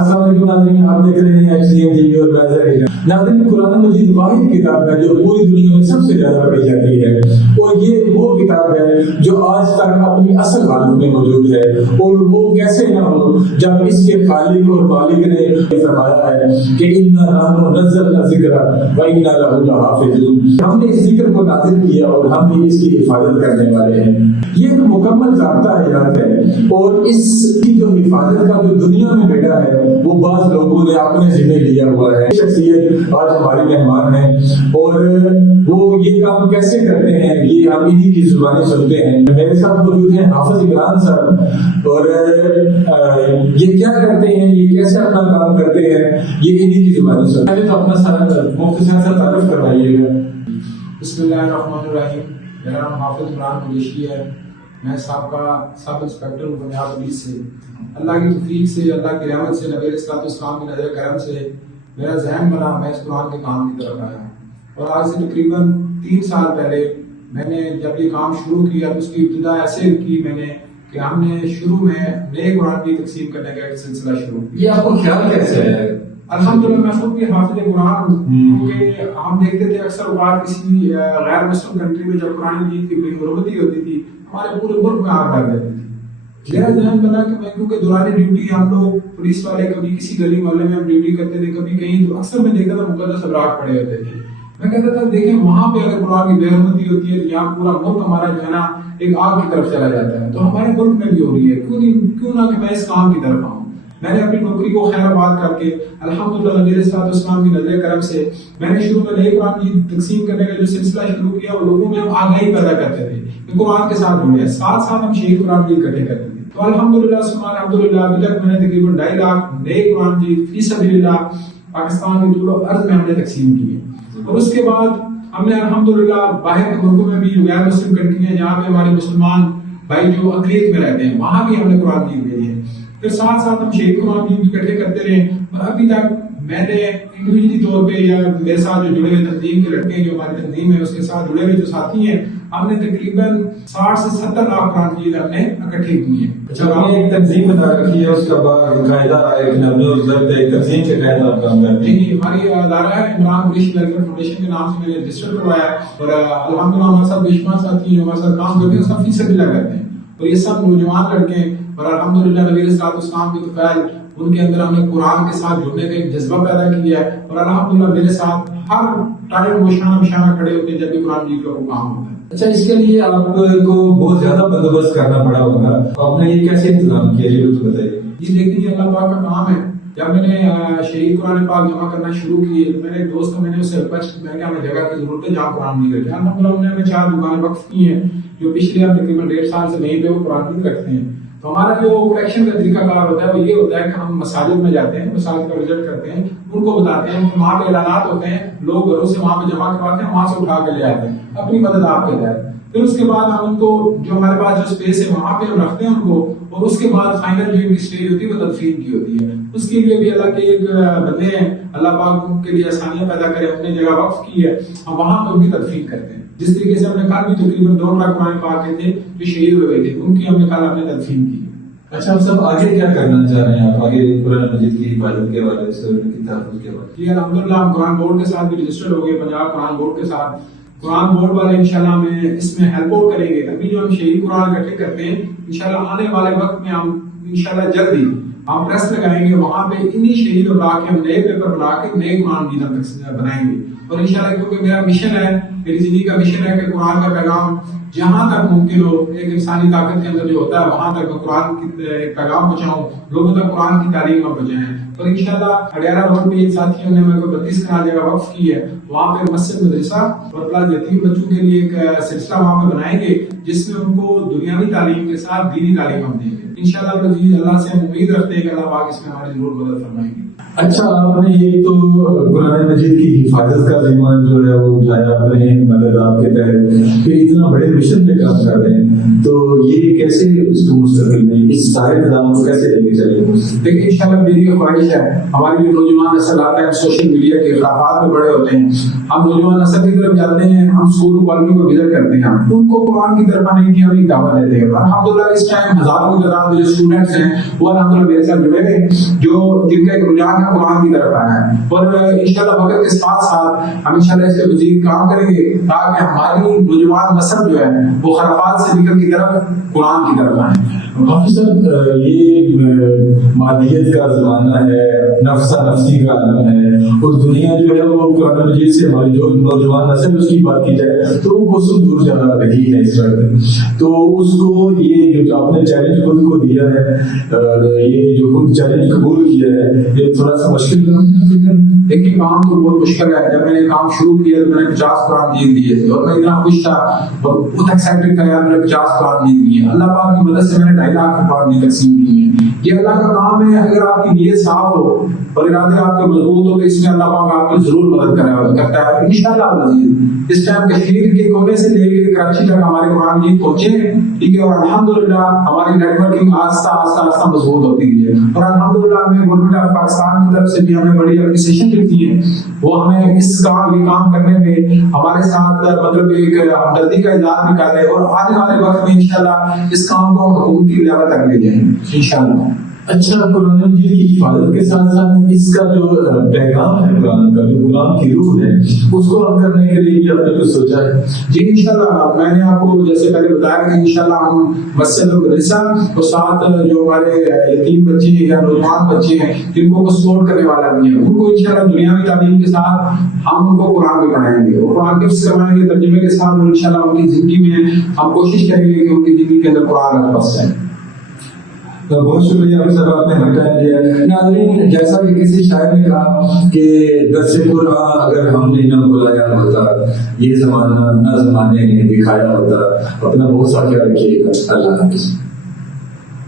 السلام علیکم ناظرین، آپ دیکھ رہے ہیں HDM TV اور برادر ایریا۔ ناظرین، قرآن مجید واحد کتاب ہے جو پوری دنیا میں سب سے زیادہ پڑھی جاتی ہے، اور یہ وہ کتاب ہے جو آج تک اپنی اصل حالت میں موجود ہے، اور وہ کیسے نہ ہو جب اس کے خالق اور مالک نے فرمایا ہے کہ اِنَّا نَحْنُ نَزَّلْنَا الذِّكْرَ وَإِنَّا لَهُ لَحَافِظُونَ۔ ہم نے اس ذکر کو نازل کیا اور ہم بھی اس کی حفاظت کرنے والے ہیں۔ یہ ایک مکمل ضابطہ حیات ہے، اور اس کی جو حفاظت کا جو دنیا میں بیٹا ہے وہ بعض لوگوں نے اپنے ذمہ لیا ہوا ہے۔ شخصیت آج ہمارے مہمان ہیں، اور وہ یہ کام کیسے کرتے ہیں یہ ہم انہی کی زبانیں سنتے ہیں۔ میرے ساتھ موجود ہیں حافظ عمران صاحب، اور یہ کیا کرتے ہیں، یہ کیسے اپنا کام کرتے ہیں، یہ انہی کی زبانیں سنتے ہیں۔ تو اپنا سارا مختصر سا تعارف کروائیے گا۔ بسم اللہ الرحمن الرحیم۔ میرا نام حافظ عمران قریشی ہے، میں سابقہ سب انسپکٹر ہوں پنجاب پولیس سے۔ اللہ کی توفیق سے، اللہ کی رحمت سے، نبی علیہ السلام کی نظر کرم سے میرا ذہن بنا، میں اس قرآن کے کام کی طرف آیا، اور آج سے تقریباً 3 سال پہلے میں نے جب یہ کام شروع کیا تو اس کی ابتدا ایسے کی میں نے کہ ہم نے شروع میں نئے قرآن کی تقسیم کرنے کا ایک سلسلہ شروع کیا۔ یہ آپ کو خیال کیسے ہے؟ الحمدللہ میں خود بھی حافظ قرآن ہوں، کیونکہ ہم دیکھتے تھے اکثر اوقات کسی غیر مسلم کنٹری میں جب قرآن مجید کی کوئی حرمتی ہوتی تھی ہمارے پورے ملک میں آگ ڈال دیتی تھی۔ میرا ذہن بنا کہ میں کیونکہ دوران ڈیوٹی ہم لوگ پولیس والے کبھی کسی گلی محلے میں ہم ڈیوٹی کرتے تھے، کبھی کہیں، تو اکثر میں دیکھا تھا مقدس ابراج پڑے ہوتے تھے۔ میں کہتا تھا دیکھیں وہاں پہ اگر قرآن کی بے حرمتی ہوتی ہے تو یہاں پورا ملک ہمارا جو ہے نا ایک آگ کی طرف چلا جاتا ہے، تو ہمارے ملک میں بھی ہو رہی ہے، کیوں نہ کہ میں اس کام کی طرف آؤں۔ میں نے اپنی نوکری کو خیر آباد کر کے الحمدللہ نبی علیہ السلام کی نظر کرم سے میں نے شروع میں نئے قرآن کی تقسیم کرنے کا جو سلسلہ شروع کیا، اور لوگوں میں ہم آگاہی پیدا کرتے تھے کہ قرآن کے ساتھ جڑے، ساتھ ساتھ ہم شہید قرآن بھی اکٹھے کرتے تھے۔ تو الحمدللہ ثم الحمدللہ ابھی تک میں نے تقریباً 2.5 لاکھ نئے قرآن کی فی سبیل اللہ پاکستان کی طول و عرض میں ہم نے تقسیم کی ہے۔ اور اس کے بعد ہم نے الحمدللہ باہر کے ملکوں میں بھی غیر مسلم کنٹری ہیں جہاں پہ ہمارے مسلمان بھائی جو اقلیت میں رہتے ہیں وہاں بھی ہم نے قرآن کی بھیجی ہے۔ پھر ساتھ ساتھ ہم شہید قرآن بھی اکٹھے کرتے رہے، اور ابھی تک میں نے انڈیویجلی طور پہ یا میرے ساتھ جو جڑے ہوئے تنظیم کے لڑکے جو ہماری تنظیم ہے اس کے ساتھ جڑے ہوئے جو ساتھی ہیں، ہم نے تقریباً 60 سے 70 لاکھ قرآن کی ہم نے اکٹھے کی ہیں۔ اچھا، آپ نے ایک تنظیم بتا رکھی ہے، اس کا قاعدہ ہے کہ نبی اور ضبط ایک تنظیم کے تحت آپ کام کرتے ہیں؟ جی، ہماری ادارہ ہے عمران قریشی ویلفیئر فاؤنڈیشن کے نام سے میں نے رجسٹر کروایا ہے، اور الحمدللہ ہمارے ساتھ بے شمار ساتھی ہیں ہمارے ساتھ کام کرتے ہیں، سب فی سبیل اللہ کرتے ہیں، اور یہ سب نوجوان لڑکے ہیں، اور الحمدللہ نبی علیہ السلام کی طفیل ان کے اندر ہم نے قرآن کے ساتھ جڑنے کا ایک جذبہ پیدا کیا ہے، اور الحمدللہ میرے ساتھ ہر ٹائم وہ شانہ بشانہ کھڑے ہوتے ہیں جب بھی قرآن مجید کا کام ہوتا ہے۔ اچھا، اس کے لیے آپ کو بہت زیادہ بندوبست کرنا پڑا ہوگا، آپ نے یہ کیسے انتظام کیا، یہ تو بتائیے۔ جی دیکھیے، یہ اللہ پاک کا کام ہے۔ جب میں نے شہید قرآن پاک جمع کرنا شروع کیے تو میں نے ایک دوست کو میں نے اس سے ریکویسٹ میں نے کہا ہمیں جگہ کی ضرورت ہے جہاں قرآن مجید رکھے۔ الحمدللہ انہوں نے ہمیں 4 دکانیں وقف کی ہیں جو پچھلے تقریباً 1.5 سال سے وہیں پہ وہ قرآن مجید رکھتے ہیں۔ تو ہمارا جو کلیکشن کا طریقہ کار ہوتا ہے وہ یہ ہوتا ہے کہ ہم مساجد میں جاتے ہیں، مساجد کا وزٹ کرتے ہیں، ان کو بتاتے ہیں، وہاں پہ اعلانات ہوتے ہیں، لوگ گھروں سے وہاں پہ جمع کرواتے ہیں، وہاں سے اٹھا کے لے آتے ہیں، اپنی مدد آپ کے تحت۔ پھر اس کے بعد ہم ان کو جو ہمارے پاس جو اسپیس ہے وہاں پہ ہم رکھتے ہیں ان کو، اور اس کے بعد فائنل جو ان کی اسٹیج ہوتی ہے وہ تدفین کی ہوتی ہے۔ اس کے لیے بھی اللہ کے ایک بندے ہیں، اللہ پاک ان کے لیے آسانیاں پیدا کرے، اپنے جگہ وقف کی ہے، ہم وہاں پہ ان کی تدفین کرتے ہیں۔ جس طریقے سے ہم نے کل بھی تقریباً 2 لاکھ قرآن پاک کے تھے جو شہید ہوئے تھے، ان کی ہم نے کل اپنے تدفین کی۔ اچھا، آپ سب آگے کیا کرنا چاہ رہے ہیں؟ آپ آگے قرآن مجید کی حفاظت کے حوالے سے، ان کی تحفظ کے حوالے سے؟ جی الحمدللہ ہم قرآن بورڈ کے ساتھ بھی رجسٹرڈ ہو گئے، پنجاب قرآن بورڈ کے ساتھ۔ قرآن بورڈ والے انشاءاللہ ہمیں اس میں ہیلپ آؤٹ کریں گے۔ ابھی جو ہم شہید قرآن اکٹھے کرتے ہیں انشاءاللہ آنے والے وقت میں ہم انشاءاللہ جلدی ہم پریس لگائیں گے، وہاں پہ انہی شہید ابراہ کے ہم نئے پیپر بنا کے نئے قرآن کی بنائیں گے، اور انشاءاللہ کیونکہ میرا مشن ہے، میری زندگی کا مشن ہے کہ قرآن کا پیغام جہاں تک ممکن ہو ایک انسانی طاقت کے اندر جو ہوتا ہے وہاں تک میں قرآن کی ایک پیغام پہنچاؤں، لوگوں تک قرآن کی تعلیم ہم پہنچائیں۔ اور انشاءاللہ اڈیارہ روڈ پہ ایک ساتھیوں نے میرے کو 32 کنال جگہ وقف کی ہے، وہاں پہ مسجد مدرسہ اور پلس یتیم بچوں کے لیے ایک سلسلہ وہاں پہ بنائیں گے جس میں ان کو دنیاوی تعلیم کے ساتھ دینی تعلیم ہم دیں گے انشاءاللہ العزیز۔ اللہ سے ہم امید رکھتے ہیں کہ اللہ پاک اس میں ہماری ضرور مدد فرمائیں گے۔ اچھا، آپ نے یہ تو قرآن مجید کی حفاظت کا ذمہ جو ہے وہ اٹھایا، اپنے مدد آپ کے تحت، کہ اتنا بڑے مشن پہ کام کر رہے ہیں، تو یہ کیسے اس کو مستقبل میں اس سارے نظام کو کیسے لے کے چلیں گے؟ دیکھیں انشاءاللہ میری یہ خواہش ہے، ہماری جو نوجوان نسل آتا ہے سوشل میڈیا کے خرافات میں بڑے ہوتے ہیں، ہم نوجوان نسل کی طرف جاتے ہیں، ہم اسکول کالجوں کو وزٹ کرتے ہیں، ان کو قرآن کی طرف آنے کی ہمیں دعوت دیتے ہیں۔ الحمدللہ اس ٹائم ہزاروں کی تعداد میں جو اسٹوڈنٹس ہیں وہ الحمدللہ میرے ساتھ جڑے ہیں، جو جن کا ایک رجحان ہے قرآن کی طرف آنا ہے، اور انشاءاللہ وقت کے ساتھ ساتھ ہم انشاءاللہ اس پہ مزید کام کریں گے تاکہ ہماری نوجوان نسل جو ہے وہ خرافات سے نکل کی طرف قرآن کی طرف آئیں۔ حافظ صاحب یہ مادیت کا زمانہ ہے، نفسہ نفسی کا عالم ہے، اور دنیا جو ہے وہ قرآن مجید سے ہماری جو نوجوان نسل اس کی بات کی جائے تو وہ کوسوں دور جا رہی ہے اس وقت، تو اس کو یہ جو آپ نے چیلنج خود کو دیا ہے، یہ جو خود چیلنج قبول کیا ہے، یہ تھوڑا سا مشکل کام ہے۔ دیکھیے کام تو بہت مشکل ہے، جب میں نے کام شروع کیا تو میں نے 50 قرآن جیت دیے تھے اور میں اتنا خوش تھا اور بہت ایکسائٹڈ تھا یار میں نے 50 قرآن جیت لیے، اللہ پاک کی مدد سے میں نے 2.5 لاکھ قرآن تقسیم کیے ہیں۔ یہ اللہ کا کام ہے، اگر آپ کی نیت صاف ہو اور ارادے آپ کے مضبوط ہو تو اس میں اللہ پاک آپ کی ضرور مدد کرتا ہے انشاءاللہ العزیز۔ اس ٹائم کشمیر کے کونے سے لے کے کراچی تک ہمارے قرآن جیت پہنچے ہیں، ٹھیک ہے، اور الحمدللہ ہماری نیٹ ورکنگ آہستہ آہستہ مضبوط ہوتی گئی ہے، اور الحمدللہ ہمیں گورنمنٹ آف پاکستان کی طرف سے بھی ہمیں بڑی اپریسیشن ملتی ہے، وہ ہمیں اس یہ کام کرنے میں ہمارے ساتھ مطلب ایک ہمدردی کا اظہار بھی کر رہے ہیں، اور آنے والے وقت میں انشاءاللہ اس کام کو ہم حکومتی لیول تک لے جائیں گے انشاءاللہ۔ اچھا، قرآن مجید کی حفاظت کے ساتھ ساتھ اس کا جو پیغام ہے قرآن کا، جو قرآن کی روح ہے، اس کو ہم کرنے کے لیے بھی آپ نے کچھ سوچا ہے؟ جی انشاءاللہ، میں نے آپ کو جیسے پہلے بتایا کہ انشاءاللہ ہم مسجد المدرسہ اور ساتھ جو ہمارے یتیم بچے ہیں یا نوجوان بچے ہیں جن کو سپورٹ کرنے والا بھی ہے، ان کو انشاءاللہ دنیاوی تعلیم کے ساتھ ہم ان کو قرآن بھی پڑھائیں گے اور قرآن حفظ کروائیں گے ترجمے کے ساتھ، اور انشاءاللہ ان کی زندگی میں ہم کوشش کریں گے کہ ان کی زندگی کے اندر قرآن بس جائے۔ بہت شکریہ حافظ صاحب، آپ نے ہمیں ٹائم دیا۔ ناظرین، جیسا کہ کسی شاعر نے کہا کہ درس قرآن اگر ہم نے نہ بلایا ہوتا، یہ زمانہ نہ زمانے نے دکھایا ہوتا۔ اپنا بہت سا خیال رکھیے گا، اللہ حافظ۔